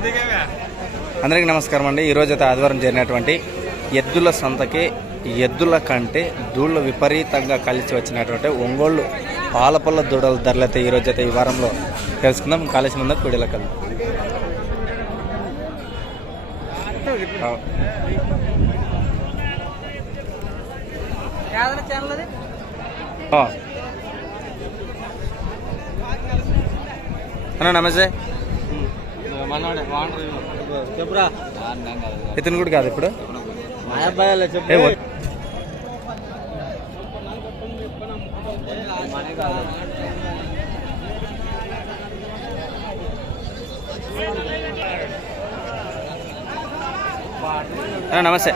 అందరికీ నమస్కారం అండి. ఈరోజు అయితే ఆదివారం జరిగినటువంటి ఎద్దుల సంతకి ఎద్దుల కంటే దూళ్ళు విపరీతంగా కలిసి వచ్చినటువంటి ఒంగోళ్ళు పాలపల్ల దూడల ధరలు అయితే ఈరోజు అయితే ఈ వారంలో తెలుసుకుందాం. కాలేజీ ముందు కుడిల కల్ అన్న నమస్తే. చెప్పురా. ఇతను కూడా కాదు ఇప్పుడు. చెప్పు. నమస్తే.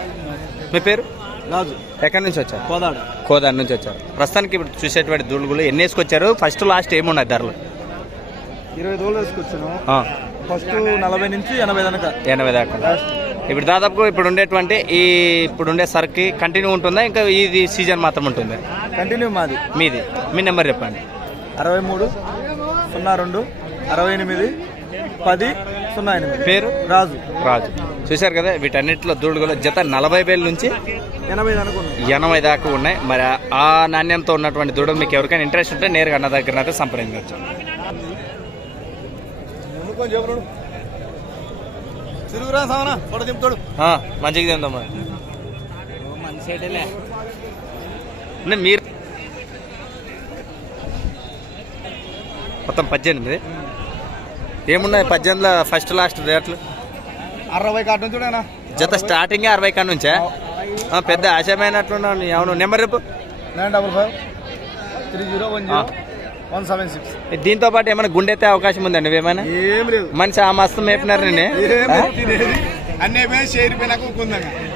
మీ పేరు? రాజు. ఎక్కడి నుంచి వచ్చారు? పోదాడు కోదారి నుంచి వచ్చారు. ప్రస్తుతానికి ఇప్పుడు చూసేటువంటి దూడుగులు ఎన్ని వేసుకొచ్చారు? ఫస్ట్ లాస్ట్ ఏమున్నాయి ధరలు? ఇరవై రోజులు వేసుకొచ్చాను. ఆ, ఫస్ట్ నలభై నుంచి ఎనభై దాకా. ఎనభై దాకా. ఇప్పుడు దాదాపు ఇప్పుడు ఉండేటువంటి ఈ ఇప్పుడు ఉండే సరికి కంటిన్యూ ఉంటుందా? ఇంకా ఇది సీజన్ మాత్రం ఉంటుంది? కంటిన్యూ మాది. మీది. మీ నెంబర్ చెప్పండి. అరవై మూడు సున్నా రెండు అరవై ఎనిమిది పది సున్నా ఎనిమిది. పేరు? రాజు. రాజు. చూశారు కదా వీటన్నిటిలో దూడుగులు జత నలభై వేల నుంచి ఎనభై దాకా ఎనభై దాకా ఉన్నాయి. మరి ఆ నాణ్యంతో ఉన్నటువంటి దూడలు మీకు ఎవరికైనా ఇంట్రెస్ట్ ఉంటే నేరుగా అన్న దగ్గర అయితే సంప్రదించవచ్చు. తిరుగురా సావనా? ఫోటో దింపుతాడు. మంచిగా తిందామా అంటే మీరు మొత్తం పద్దెనిమిది. ఏమున్నాయి పద్దెనిమిదిలో ఫస్ట్ లాస్ట్ రేట్లు? అరవై కాటు నుంచి జత స్టార్టింగ్ అరవై కాడ నుంచా? ఆ, పెద్ద ఆశమైనట్లున్నావు నీ. అవును నెంబర్ రేపు nine double five three zero one zero. One seven six. దీంతో పాటు ఏమైనా గుండెత్తే అవకాశం ఉందండి నువ్వేమైనా ఏం లేదు. మనిషి ఆ మస్తు మేపినారు నేను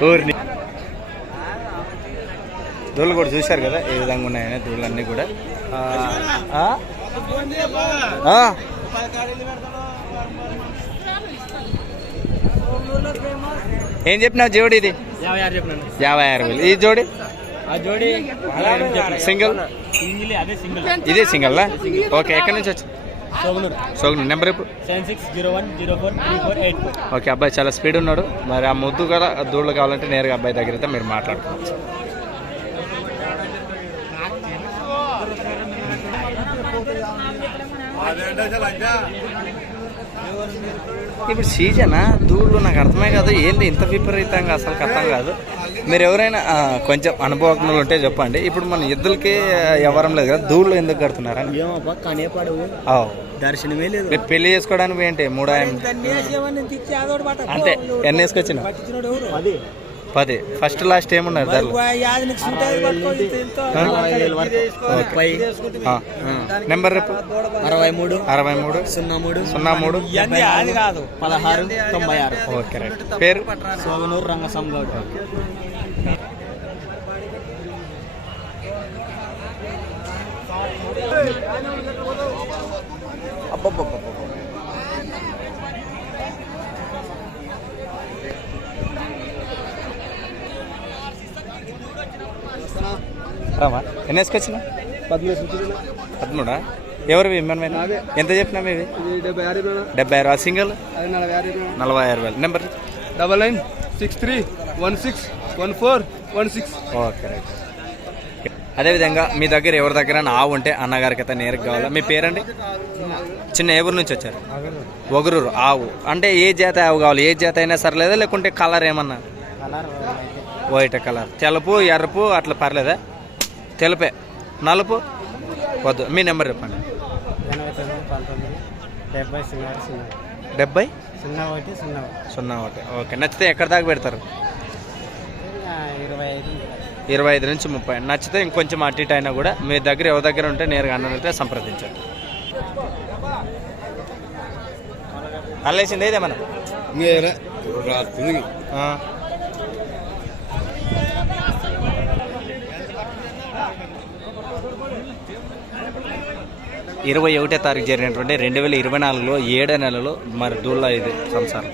ఊరిని. దూళ్ళు కూడా చూశారు కదా ఏ విధంగా ఉన్నాయని దూళ్ళు అన్నీ కూడా. ఆ, ఆ? ఆ. ఏం చెప్పినావు జోడి ఇది యాభై ఆరు చెప్పినాను. యాభై ఆరు వేలు. ఈ జోడి? సింగిల్. సింగిల్ అదే సింగిల్. ఇదే సింగిల్ ఓకే ఎక్కడి నుంచి వచ్చి సోగునూరు. నెంబర్ రేపు seven six zero one zero four three four eight four. Okay అబ్బాయి చాలా స్పీడ్ ఉన్నాడు. మరి ఆ ముద్దు కూడా దూళ్ళు కావాలంటే నేరుగా అబ్బాయి దగ్గర అయితే మీరు మాట్లాడుకోవచ్చు. ఇప్పుడు సీజనా? దూళ్ళు నాకు అర్థమే కాదు. ఏంది ఇంత విపరీతంగా? అసలు అర్థం కాదు. మీరు ఎవరైనా కొంచెం అనుభవజ్ఞులు ఉంటే చెప్పండి. ఇప్పుడు మన ఎద్దులకి ఎవరం లేదు కదా. దూళ్ళు ఎందుకు ఆవ్. దర్శనమే లేదు. పెళ్ళి చేసుకోవడానికి ఏంటి మూడు ఆయన అంతే. ఎన్ని వేసుకొచ్చిన పది. ఫస్ట్ లాస్ట్ ఏమున్నారు ధరలు. నెంబర్ రేపు? అరవై మూడు. అరవై మూడు. సున్నా మూడు. సున్నా మూడు. అది కాదు. పదహారు తొంభై ఆరు. Okay right. పేరు? సోగనూరు రంగసం గౌడ్ రామా? ఎన్ని వేసుకొచ్చిన పదమూడా? మనమైన ఎంత చెప్పినా ఇవి డెబ్బై ఆరు సింగిల్? నలభై ఆరు నలభై ఆరు వేలు. Number? Double nine six three one six one four one six. Okay right. అదేవిధంగా మీ దగ్గర ఎవరి దగ్గర ఆవు ఉంటే అన్నగారికి అయితే నేరుగా కావాలా? మీ పేరండి? చిన్న ఏ ఊరు నుంచి వచ్చారు? ఒగరూరు ఆవు. అంటే ఏ జాత ఆవు కావాలి? ఏ జాత అయినా సర్లేదా? లేకుంటే కలర్ ఏమన్నా? White colour. తెలుపు ఎర్రపు అట్లా పర్లేదా? తెలుపే. నలుపు? వద్దు మీ నెంబర్ చెప్పండి. డెబ్బై? సున్నా ఒకటి. సున్నా సున్నా ఒకటి ఓకే నచ్చితే ఎక్కడి దాకా పెడతారు? ఇరవై ఐదు నుంచి ముప్పై. నచ్చితే ఇంకొంచెం అటు ఇటు అయినా కూడా మీ దగ్గర ఎవరి దగ్గర ఉంటే నేరుగా అన్నైతే సంప్రదించండి. అల్లేసింది ఏదేమన్నా ఇరవై ఒకటో తారీఖు జరిగినటువంటి రెండు వేల ఇరవై నాలుగులో ఏడో నెలలో మరి దూళ్ళ ఇది సంసారం.